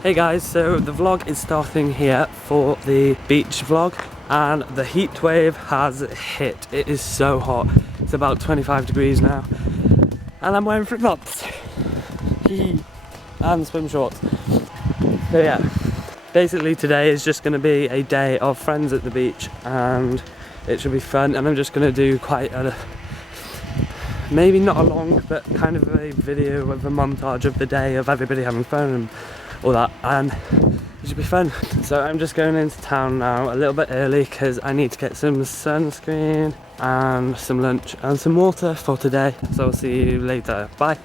Hey guys, so the vlog is starting here for the beach vlog and the heat wave has hit. It is so hot. It's about 25 degrees now and I'm wearing flip-flops and swim shorts. So yeah, basically today is just going to be a day of friends at the beach and it should be fun, and I'm just going to do quite a, maybe not a long, but kind of a video of a montage of the day of everybody having fun and all that, and it should be fun. So I'm just going into town now a little bit early because I need to get some sunscreen and some lunch and some water for today. So I'll see you later. Bye.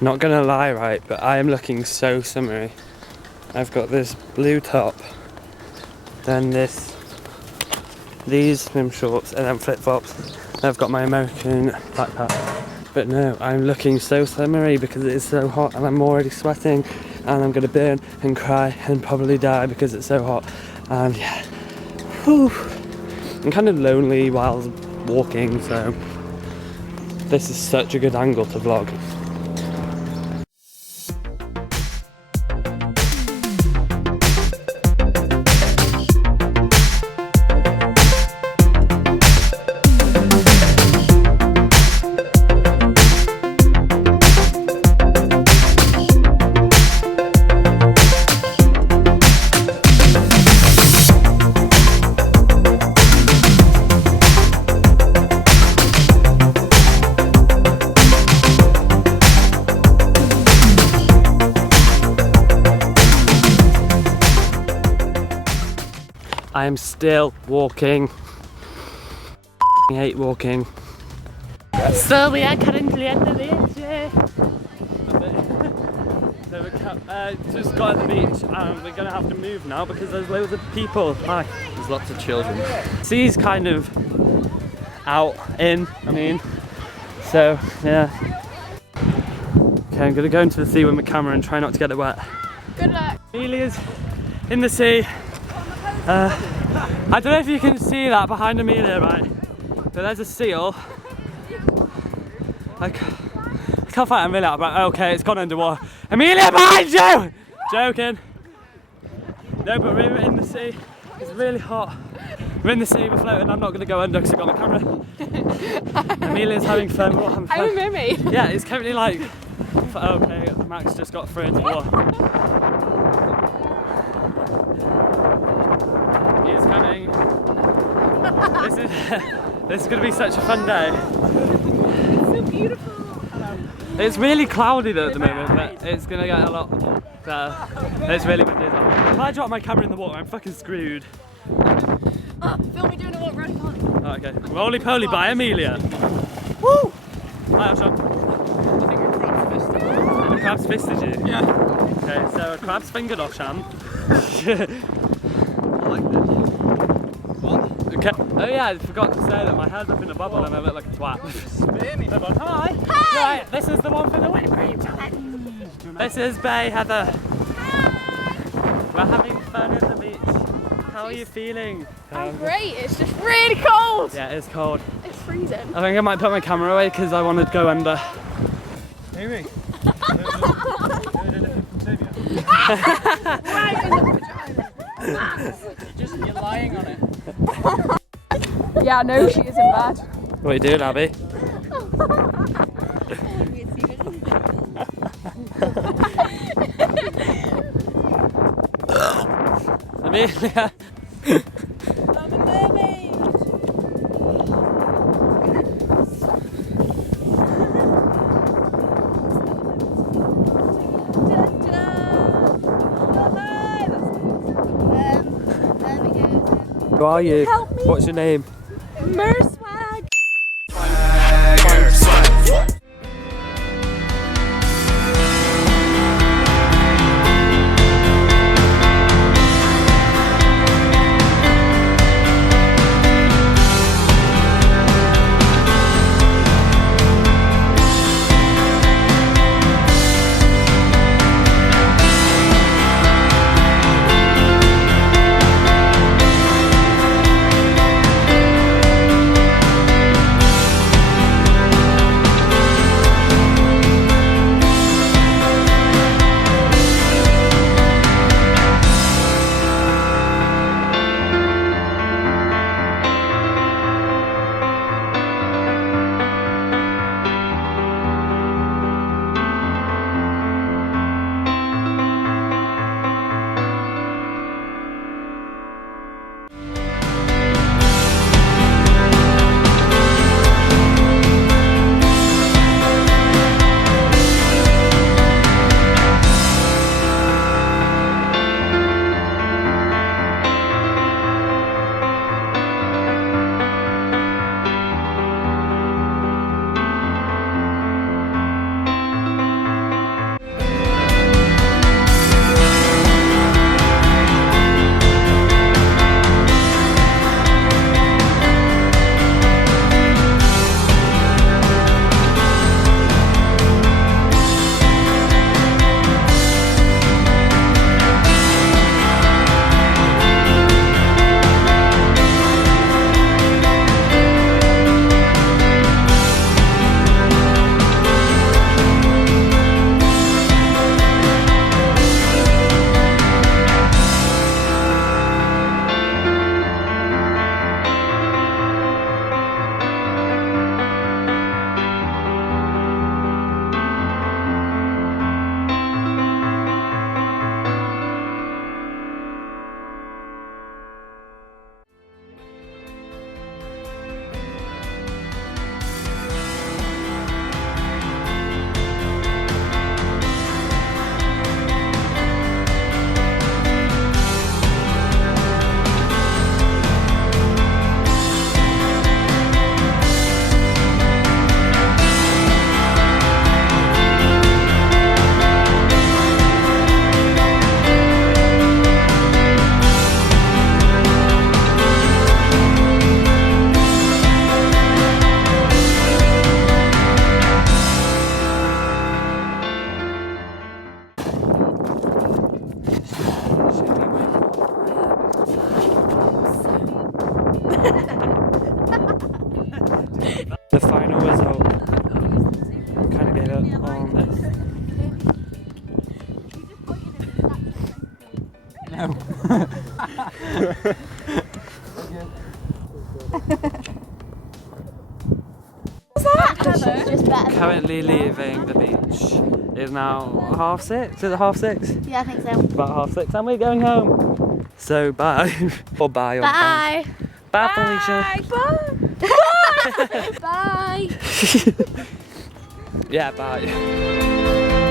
Not gonna lie, right, but I am looking so summery. I've got this blue top, then these swim shorts, and then flip-flops. I've got my American backpack. But no, I'm looking so summery because it is so hot and I'm already sweating and I'm gonna burn and cry and probably die because it's so hot. And yeah, whew. I'm kind of lonely while walking, so this is such a good angle to vlog. I am still walking. I hate walking. So we are currently at the beach. So we just got at the beach and we're gonna have to move now because there's loads of people. Hi. There's lots of children. Sea's kind of out, so yeah. Okay, I'm gonna go into the sea with my camera and try not to get it wet. Good luck. Amelia's in the sea. I don't know if you can see that behind Amelia, right? But there's a seal. I can't find Amelia, but okay, it's gone underwater. Amelia, behind you! Joking. No, but we're in the sea. It's really hot. We're in the sea, we're floating. I'm not going to go under because I've got my camera. Amelia's having fun. We're all having fun. I'm a mermaid. Yeah, it's currently like, okay, Max just got thrown into the water. He's coming. This is going to be such a fun day. It's so beautiful. It's really cloudy though at the moment, but it's going to get a lot better. It's really windy as well. If I drop my camera in the water, I'm fucking screwed. Film me doing a walk right on. Oh, okay. Roly-poly by Amelia. Woo! Hi, Asham. I think a crab's fisted. A crab's fisted you? Yeah. Okay, so a crab's fingered Asham. I like this. What? Okay. Oh yeah, I forgot to say that my head's up in a bubble and I look like a twat. Spare me. Hi! Hi! Right, this is the one for the whipped cream challenge. This is Bay Heather. We're having fun at the beach. How are you feeling? I'm great, it's just really cold. Yeah, it's cold. It's freezing. I think I might put my camera away because I want to go under. Amy. Right in the vagina. You're lying on it. Yeah, no, she is in bed. What are you doing, Abby? Amelia. I'm a mermaid. Who are you? Help me. What's your name? Merswag. Just better. Currently leaving the beach. It's now 6:30. Is it 6:30? Yeah, I think so. About 6:30, and we're going home. So bye. Or bye. Or Bye. Bye, Felicia. Bye. Yeah, bye.